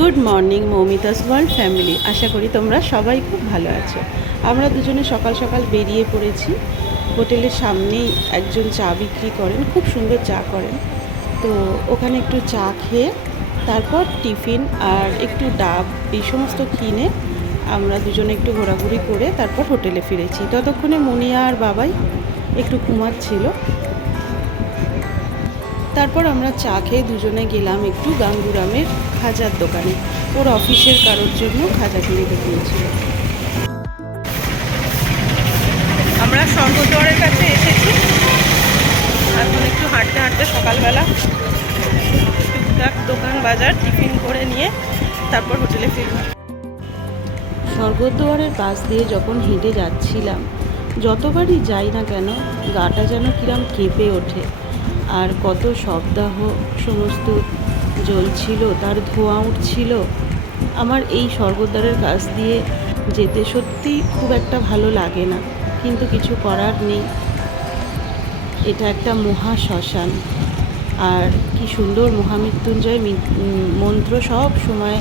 Good morning, Moumita's world family. আশা করি তোমরা সবাই খুব ভালো আছো। আমরা দুজনে সকাল সকাল বেরিয়ে পড়েছি। হোটেলের সামনেই একজন চা বিক্রি করেন, খুব সুন্দর চা করেন। তো ওখানে একটু চা খেয়ে, তারপর টিফিন আর একটু ডাব, এই সমস্ত কিনে আমরা দুজনে একটু ঘোরাঘুরি করে তারপর হোটেলে ফিরেছি। ততক্ষণে মুনিয়া আর বাবাই একটু ঘুমাচ্ছিল। তারপর আমরা চা খেয়ে দুজনে গেলাম একটু গাঙ্গুরামের খাজার দোকানে। ওর অফিসের কারোর জন্য খাজা কিনে দিয়েছিল। আমরা স্বর্গদ্বারের কাছে এসেছি। এখন একটু হাঁটতে হাঁটতে সকালবেলা টুকটাক দোকান বাজার টিফিন করে নিয়ে তারপর হোটেলে ফিরব। স্বর্গদ্বারের পাশ দিয়ে যখন হেঁটে যাচ্ছিলাম যতবারই যাই না কেন গাটা যেন কিরম কেঁপে ওঠে। আর কত শবদাহ সমস্ত জ্বলছিল তার ধোঁয়া উঠছিল। আমার এই স্বর্গদ্বারের কাছ দিয়ে যেতে সত্যি খুব একটা ভালো লাগে না, কিন্তু কিছু করার নেই। এটা একটা মহা শ্মশান। আর কি সুন্দর মহামৃত্যুঞ্জয় মন্ত্র সব সময়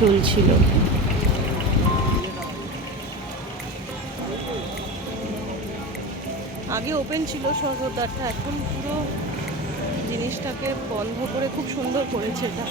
চলছিল। আগে ওপেন ছিল স্বর্গদ্বারটা, এখন পুরো জিনিসটাকে বন্ধ করে খুব সুন্দর করেছে এটা।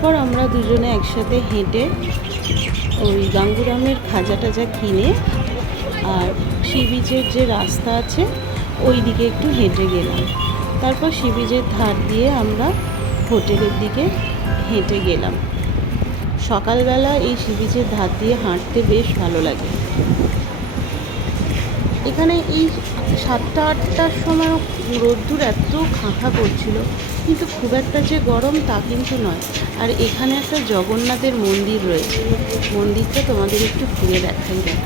তারপর আমরা দুজনে একসাথে হেঁটে ওই গাঙ্গুরামের খাজা টাজা কিনে আর সি বিচের যে রাস্তা আছে ওই দিকে একটু হেঁটে গেলাম। তারপর সি বিচের ধার দিয়ে আমরা হোটেলের দিকে হেঁটে গেলাম। সকালবেলা এই সি বিচের ধার দিয়ে হাঁটতে বেশ ভালো লাগে। এখানে এই সাতটা আটটার সময় রোদ্দুর এত খাঁখা করছিল, কিন্তু খুব একটা যে গরম তা কিন্তু নয়। আর এখানে একটা জগন্নাথের মন্দির রয়েছে। মন্দিরটা তোমাদের একটু ঘুরে দেখাই, দেখ।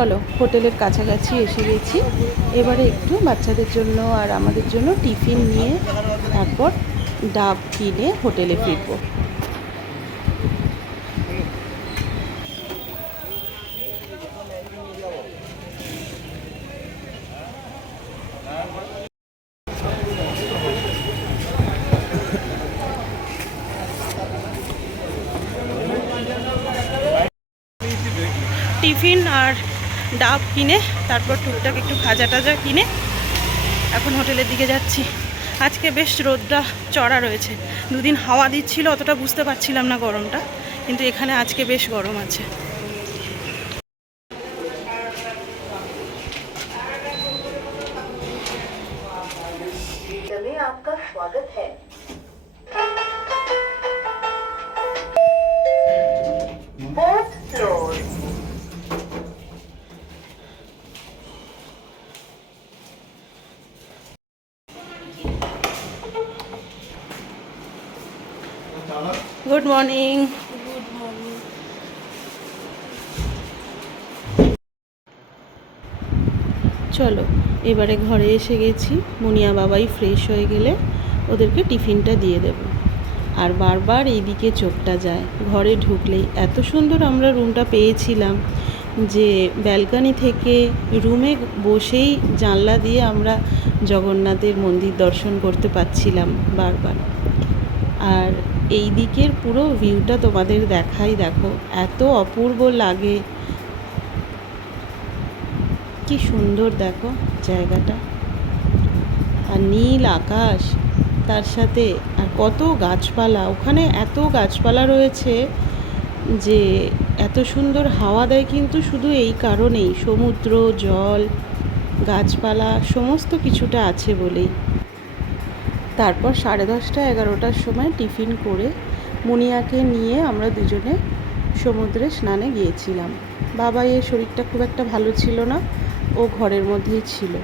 চলো, হোটেলের কাছাকাছি এসে গেছি। এবারে একটু বাচ্চাদের জন্য আর আমাদের জন্য টিফিন নিয়ে তারপর ডাব কিনে হোটেলে ফিরবো। টিফিন আর ডাব কিনে তারপর টুকটাক একটু খাজা টাজা কিনে এখন হোটেলের দিকে যাচ্ছি আজকে বেশ রোদটা চড়া রয়েছে দুদিন হাওয়া দিচ্ছিল অতটা বুঝতে পারছিলাম না গরমটা কিন্তু এখানে আজকে বেশ গরম আছে में आपका स्वागत है মর্নিং চলো, এবারে ঘরে এসে গেছি। মুনিয়া বাবাই ফ্রেশ হয়ে গেলে ওদেরকে টিফিনটা দিয়ে দেব। আর বারবার এইদিকে চোখটা যায়। ঘরে ঢুকলেই এত সুন্দর আমরা রুমটা পেয়েছিলাম যে ব্যালকানি থেকে রুমে বসেই জানলা দিয়ে আমরা জগন্নাথের মন্দির দর্শন করতে পাচ্ছিলাম বারবার। আর এই দিকের পুরো ভিউটা তোমাদের দেখাই, দেখো। এত অপূর্ব লাগে। কি সুন্দর, দেখো জায়গাটা। আর নীল আকাশ, তার সাথে, আর কত গাছপালা। ওখানে এত গাছপালা রয়েছে যে, এত সুন্দর হাওয়া দেয় কিন্তু শুধু এই কারণেই। সমুদ্র, জল, গাছপালা, সমস্ত কিছুটা আছে বলেই। তারপর সাড়ে দশটা, এগারোটার সময় টিফিন করে মুনিয়াকে নিয়ে আমরা দুজনে সমুদ্রে স্নানে গিয়েছিলাম। বাবা এর শরীরটা খুব একটা ভালো ছিল না, ও ঘরের মধ্যেই ছিল।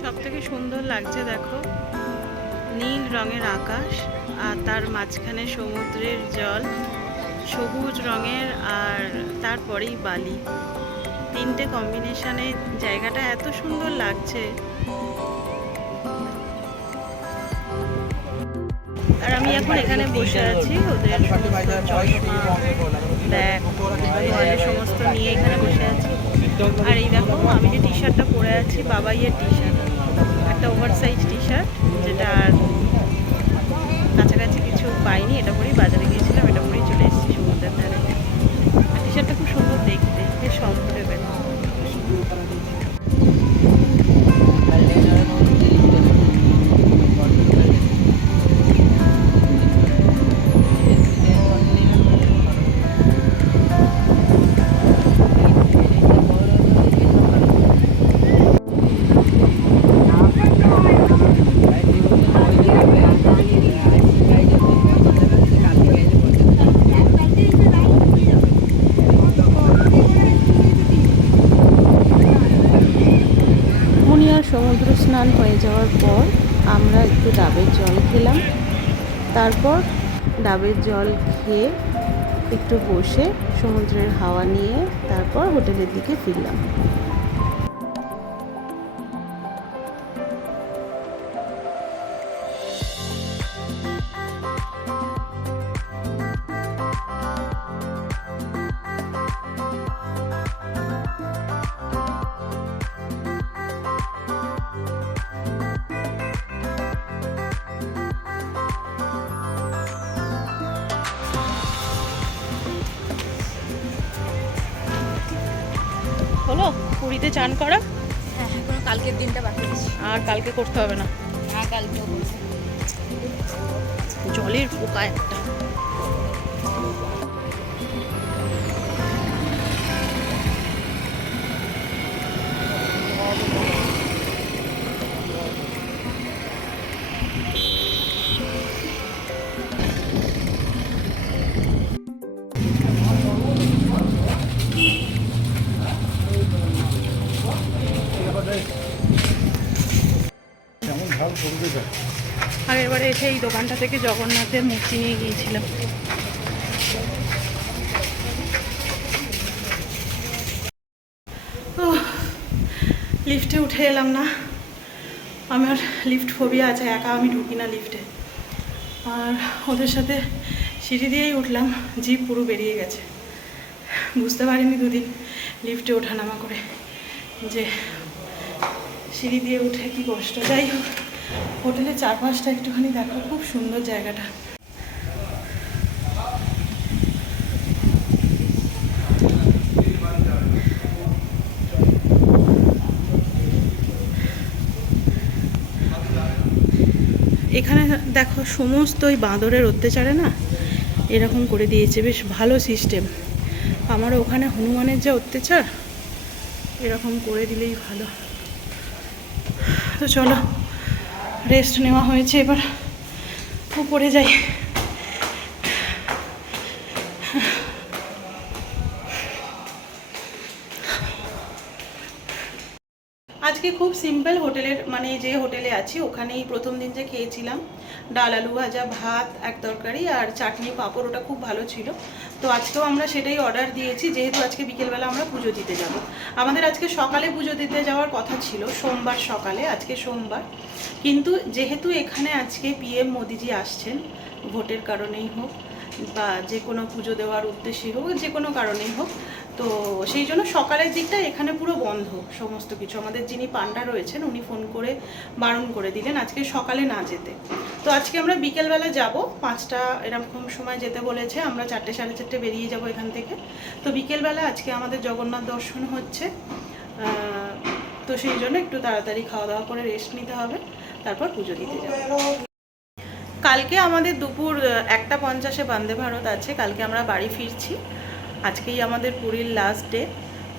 সব থেকে সুন্দর লাগছে দেখো, নীল রঙের আকাশ আর তার মাঝখানে সমুদ্রের জল, সবুজ রঙের আর তারপরেই বালি। তিনটে কম্বিনেশনে জায়গাটা এত সুন্দর লাগছে। আর আমি এখন এখানে বসে আছি, ওদের চশমা, ব্যাগ সমস্ত নিয়ে এখানে বসে আছি। আর এই দেখো, আমি যে টি শার্টটা পরে আছি, বাবাইয়ের টি শার্ট একটা ওভার সাইজ টি শার্ট যেটা আর কাছাকাছি কিছু পাইনি, এটা পরেই বাজারে গিয়েছিলাম, এটা পরেই চলে এসেছি সমুদ্রের ধারে। টি শার্টটা খুব সুন্দর দেখতে, বেশ কমফোর্টেবল তারপর ডাবের জল খেয়ে একটু বসে সমুদ্রের হাওয়া নিয়ে তারপর হোটেলের দিকে ফিরলাম। পুরীতে চান করা? হ্যাঁ এখনও কালকের দিনটা বাকি আছে। আর কালকে করতে হবে না। হ্যাঁ কালকেও জলের পোকা একটা। Thank বারে এসে এই দোকানটা থেকে জগন্নাথের মূর্তি নিয়ে গিয়েছিলাম। লিফটে উঠে এলাম না। আমার লিফট ফোবিয়া আছে, একা আমি ঢুকি না লিফটে আর ওদের সাথে সিঁড়ি দিয়েই উঠলাম, জিপ পুরো বেরিয়ে গেছে। বুঝতে পারিনি দুদিন লিফটে ওঠানামা করে যে সিঁড়ি দিয়ে উঠে কি কষ্ট, যাই হোক। হোটেলের চারপাশটা একটুখানি দেখো, খুব সুন্দর জায়গাটা। এখানে দেখো সমস্ত ওই বাঁদরের অত্যাচারে না, এরকম করে দিয়েছে, বেশ ভালো সিস্টেম আমার ওখানে হনুমানের যা অত্যাচার, এরকম করে দিলেই ভালো। তো চলো রেস্ট নেওয়া হয়েছে, এবার উপরে যাই। আজকে খুব সিম্পল হোটেলের মানে যে হোটেলে আছি, ওখানেই প্রথম দিন যে খেয়েছিলাম। ডাল আলু ভাজা, ভাত, এক তরকারি আর চাটনি পাঁপড়, ওটা খুব ভালো ছিল। তো আজকেও আমরা সেটাই অর্ডার দিয়েছি, যেহেতু আজকে বিকেলবেলা আমরা পুজো দিতে যাব। আমাদের আজকে সকালে পুজো দিতে যাওয়ার কথা ছিল, সোমবার সকালে, আজকে সোমবার। কিন্তু যেহেতু এখানে আজকে পিএম মোদিজি আসছেন, ভোটের কারণেই হোক বা যে কোনো পুজো দেওয়ার উদ্দেশ্যে হোক, যে কোনো কারণেই হোক তো সেই জন্য সকালের দিকটা এখানে পুরো বন্ধ সমস্ত কিছু। আমাদের যিনি পান্ডা রয়েছেন, উনি ফোন করে বারণ করে দিলেন আজকে সকালে না যেতে। তো আজকে আমরা বিকেলবেলা যাব, পাঁচটা এরকম সময় যেতে বলেছে, আমরা চারটে সাড়ে চারটে বেরিয়ে যাব এখান থেকে। তো বিকেলবেলা আজকে আমাদের জগন্নাথ দর্শন হচ্ছে তো সেই জন্য একটু তাড়াতাড়ি খাওয়া দাওয়া করে রেস্ট নিতে হবে, তারপর পুজো দিতে যাব। কালকে আমাদের দুপুর একটা পঞ্চাশে বন্দে ভারত আছে, কালকে আমরা বাড়ি ফিরছি। আজকেই আমাদের পুরীর লাস্ট ডে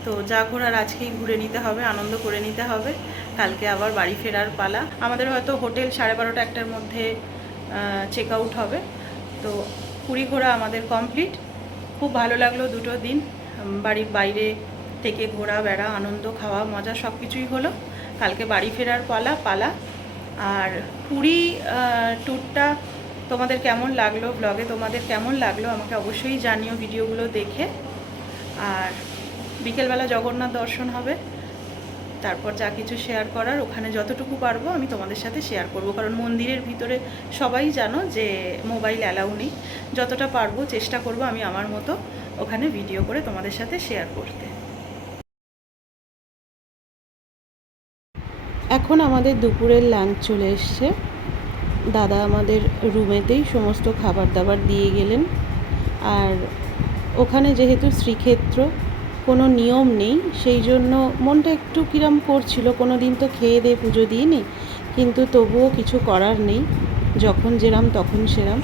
তো যা ঘোরার আজকেই ঘুরে নিতে হবে, আনন্দ করে নিতে হবে। কালকে আবার বাড়ি ফেরার পালা। আমাদের হয়তো হোটেল সাড়ে বারোটা একটার মধ্যে চেক আউট হবে। তো পুরী ঘোরা আমাদের কমপ্লিট খুব ভালো লাগল দুটো দিন। বাড়ির বাইরে থেকে ঘোরা, বেড়া, আনন্দ, খাওয়া, মজা সব কিছুই হলো। কালকে বাড়ি ফেরার পালা পালা। আর পুরী ট্যুরটা তোমাদের কেমন লাগল ব্লগে তোমাদের কেমন লাগল? আমাকে অবশ্যই জানিও ভিডিওগুলো দেখে। আর বিকেলবেলা জগন্নাথ দর্শন হবে। তারপর যা কিছু শেয়ার করার, ওখানে যতটুকু পারব আমি তোমাদের সাথে শেয়ার করব। কারণ মন্দিরের ভিতরে সবাই জানো যে মোবাইল অ্যালাউ নেই। যতটা পারব, চেষ্টা করব আমি আমার মতো ওখানে ভিডিও করে তোমাদের সাথে শেয়ার করতে। এখন আমাদের দুপুরের লাঞ্চ চলে এসছে। দাদা আমাদের রুমেতেই সমস্ত খাবার দাবার দিয়ে গেলেন। আর ওখানে যেহেতু শ্রীক্ষেত্র, কোনো নিয়ম নেই, সেই জন্য মনটা একটু কিরম করছিল। কোনো দিন তো খেয়ে দিয়ে পুজো দিইনি কিন্তু তবুও কিছু করার নেই। যখন যেরাম, তখন সেরাম।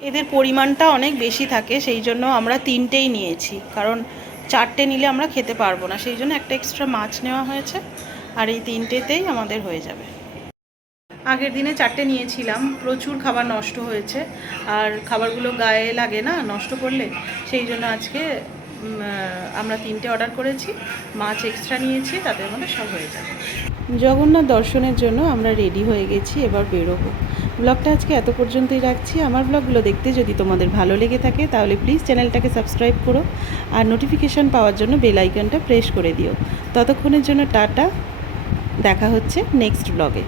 এদের পরিমাণটা অনেক বেশি থাকে, সেই জন্য আমরা তিনটেই নিয়েছি। কারণ চারটে নিলে আমরা খেতে পারব না, সেই জন্য একটা এক্সট্রা মাছ নেওয়া হয়েছে, আর এই তিনটেতেই আমাদের হয়ে যাবে। আগের দিনে চারটে নিয়েছিলাম। প্রচুর খাবার নষ্ট হয়েছে। আর খাবারগুলো গায়ে লাগে না, নষ্ট করলে? সেই জন্য আজকে আমরা তিনটে অর্ডার করেছি। মাছ এক্সট্রা নিয়েছি তাদের মধ্যে সব হয়ে যাবে। জগন্নাথ দর্শনের জন্য আমরা রেডি হয়ে গেছি, এবার বেরোবো। ব্লগটা আজকে এত পর্যন্তই রাখছি। আমার ব্লগগুলো দেখতে যদি তোমাদের ভালো লেগে থাকে, তাহলে প্লিজ চ্যানেলটাকে সাবস্ক্রাইব করো। আর নোটিফিকেশান পাওয়ার জন্য বেল আইকনটা প্রেস করে দিও। ততক্ষণের জন্য টাটা। দেখা হচ্ছে নেক্সট ব্লগে